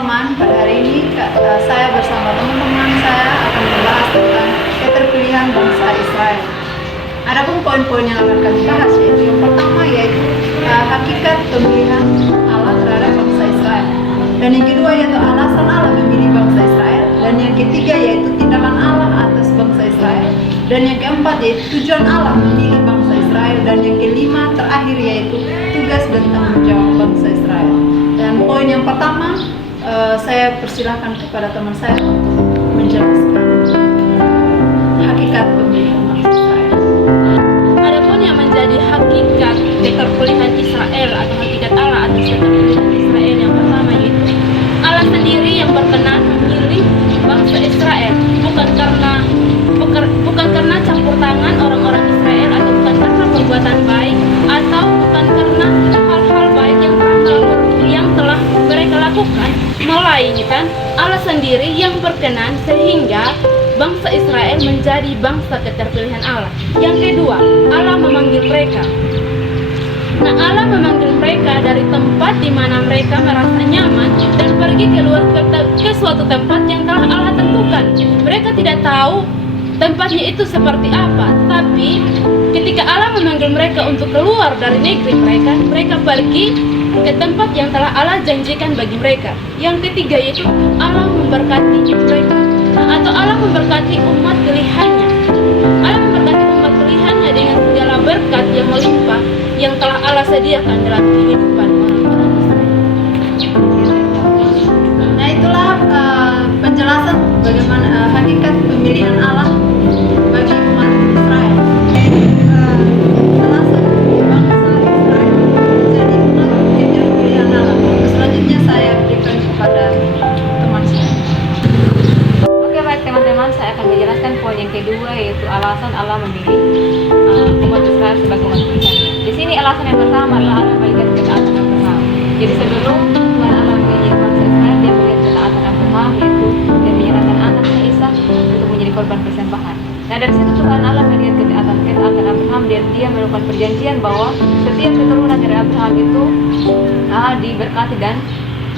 teman-teman, pada hari ini saya bersama teman-teman saya akan membahas tentang keterpilihan bangsa Israel. Adapun poin-poin yang akan kami bahas yaitu yang pertama yaitu hakikat pemilihan Allah terhadap bangsa Israel. Dan yang kedua yaitu alasan Allah memilih bangsa Israel. Dan yang ketiga yaitu tindakan Allah atas bangsa Israel. Dan yang keempat yaitu tujuan Allah memilih bangsa Israel. Dan yang kelima terakhir yaitu tugas dan tanggung jawab bangsa Israel. Dan poin yang pertama, saya persilahkan kepada teman saya untuk menjelaskan hakikat pemilihan bangsa Israel. Adapun yang menjadi hakikat keterpilihan Israel atau hakikat Allah atas keterpilihan Israel yang pertama yaitu Allah sendiri yang berkenan memilih bangsa Israel, bukan karena campur tangan orang-orang Israel atau bukan karena perbuatan baik atau bukan karena hal-hal baik yang telah mereka lakukan, melainkan Allah sendiri yang berkenan sehingga bangsa Israel menjadi bangsa keterpilihan Allah. Yang kedua, Allah memanggil mereka. Nah, Allah memanggil mereka dari tempat di mana mereka merasa nyaman dan pergi keluar ke suatu tempat yang telah Allah tentukan. Mereka tidak tahu tempatnya itu seperti apa, tapi ketika Allah memanggil mereka untuk keluar dari negeri mereka, mereka pergi ke tempat yang telah Allah janjikan bagi mereka. Yang ketiga yaitu Allah memberkati mereka, atau Allah memberkati umat pilihannya. Allah memberkati umat pilihannya dengan segala berkat yang melimpah yang telah Allah sediakan dalam kehidupan orang-orang Israel. Nah, itulah penjelasan bagaimana hakikat pemilihan Allah bagi umat Israel. Alasan bangsa Israel menjadi umat keterpilihan Allah. Selanjutnya saya berikan kepada teman saya. Oke, baik teman-teman, saya akan menjelaskan poin yang kedua yaitu alasan Allah memilih umat Israel sebagai umat pilihannya. Di sini alasan yang pertama adalah Allah melihat ketaatan Abraham. Jadi sebelum Tuhan Allah memilih bangsa Israel, dia melihat ketaatan Abraham yaitu dia menyerahkan anaknya Ishak untuk menjadi korban persembahan. Nah, dari situ Tuhan Allah melihat ketaatan Abraham dan dia melakukan perjanjian bahwa setiap keturunan dari Abraham itu diberkati dan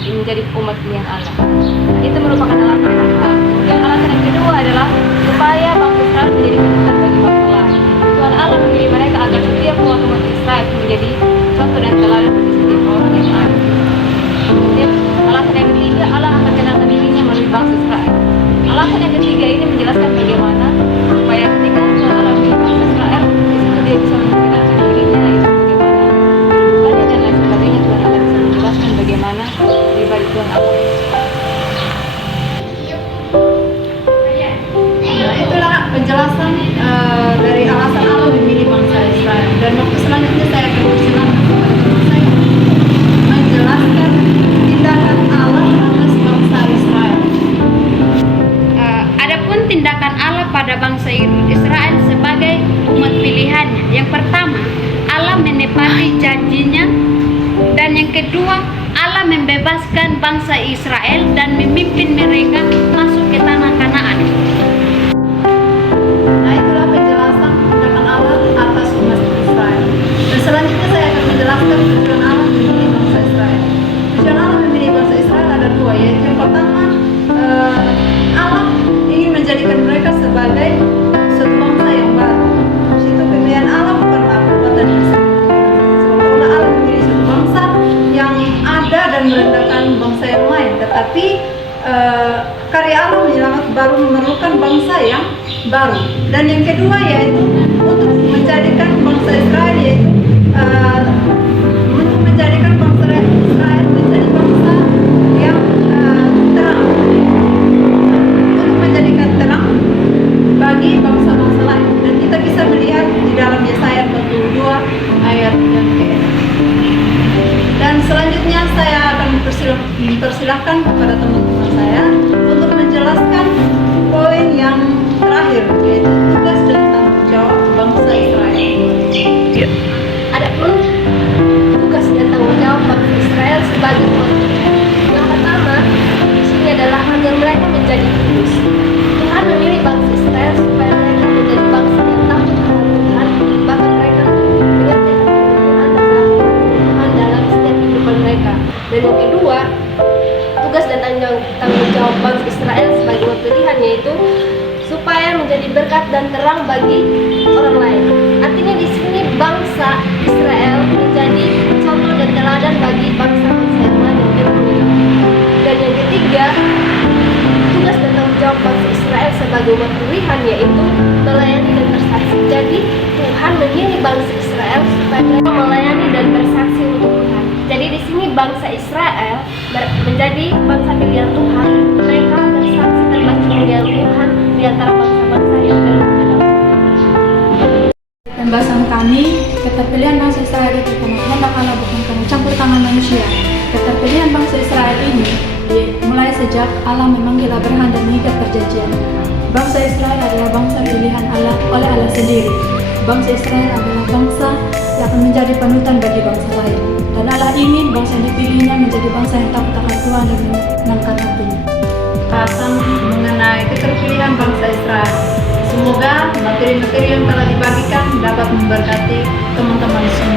menjadi umat pilihan Allah. Nah, itu merupakan alasan yang pertama. Dan alasan yang kedua adalah supaya bangsa Israel menjadi contoh bagi bangsa lain. Tuhan Allah memilih mereka agar setiap umat Israel menjadi contoh dan teladan bagi setiap orang yang ada. Kemudian alasan yang ketiga, Allah akan kenalkan dirinya melalui bangsa Israel. Alasan yang ketiga ini menjelaskan bagaimana supaya ketika Tuhan Allah memilih bangsa Israel, di situ dia bisa mengenalkan dirinya yaitu bagaimana kehidupannya dan lain sebagainya. Tuhan Allah bisa menjelaskan bagaimana pribadi Tuhan Allah. Nah, itulah penjelasan dari alasan Allah memilih bangsa Israel. Dan waktu selanjutnya saya akan persilakan kepada teman saya menjelaskan tindakan Allah atas bangsa Israel. Adapun tindakan Allah pada bangsa Israel sebagai umat pilihannya, yang pertama Allah menepati janjinya, dan yang kedua Allah membebaskan bangsa Israel dan memimpin mereka masuk ke tanah Kanaan. Nah, itulah penjelasan tindakan Allah atas umat Israel. Dan selanjutnya saya akan menjelaskan tujuan Allah memilih bangsa Israel. Tujuan Allah memilih bangsa Israel ada dua, yaitu yang pertama Allah ingin menjadikan mereka sebagai suatu bangsa yang baru. Di situ pemilihan Allah bukanlah perbuatan yang seolah-olah Allah memilih suatu bangsa yang ada dan merendahkan bangsa yang lain, tetapi karya Allah menyelamat baru memerlukan bangsa yang baru. Dan yang kedua yaitu untuk menjadikan bangsa Israel yaitu untuk menjadikan bangsa Israel menjadi bangsa yang terang, untuk menjadikan terang bagi bangsa-bangsa lain. Dan kita bisa melihat di dalam Yesaya 42 ayat yang ke-6. Dan selanjutnya saya akan mempersilahkan kepada teman-teman saya untuk menjelaskan poin yang terakhir yaitu tugas dan tanggung jawab bangsa Israel. Adapun tugas dan tanggung jawab bangsa Israel sebagai umat Tuhan. Yang pertama, di sini adalah agar mereka menjadi kudus. Tuhan memilih bangsa Israel supaya mereka menjadi bangsa yang takut akan Tuhan, bahkan mereka dengan Tuhan dalam setiap kehidupan mereka. Dan yang kedua, tugas dan tanggung jawab bangsa Israel sebagai umat pilihan, yaitu supaya menjadi berkat dan terang bagi orang lain. Artinya di sini bangsa Israel menjadi contoh dan teladan bagi bangsa-bangsa yang lain yang dia memiliki. Dan yang ketiga, tugas dan tanggung jawab bangsa Israel sebagai umat pilihan yaitu melayani dan bersaksi. Jadi Tuhan memilih bangsa Israel supaya mereka melayani dan bersaksi untuk Tuhan. Jadi di sini bangsa Israel menjadi bangsa pilihan Tuhan. Mereka bersaksi tentang kemuliaan Tuhan di antara bangsa-bangsa yang ada di dalam. Pembahasan kami, keterpilihan bangsa Israel itu karena kehendak Allah, bukan karena campur tangan manusia. Keterpilihan bangsa Israel ini mulai sejak Allah memanggil Abraham dan mengikat perjanjian. Bangsa Israel adalah bangsa pilihan Allah oleh Allah sendiri. Bangsa Israel adalah bangsa yang akan menjadi panutan bagi bangsa lain. Dan Allah ingin bangsa yang dipilihnya menjadi bangsa yang takut akan Tuhan dan menangkan hatinya. Bahasan mengenai keterpilihan bangsa Israel. Semoga materi-materi yang telah dibagikan dapat memberkati teman-teman semua.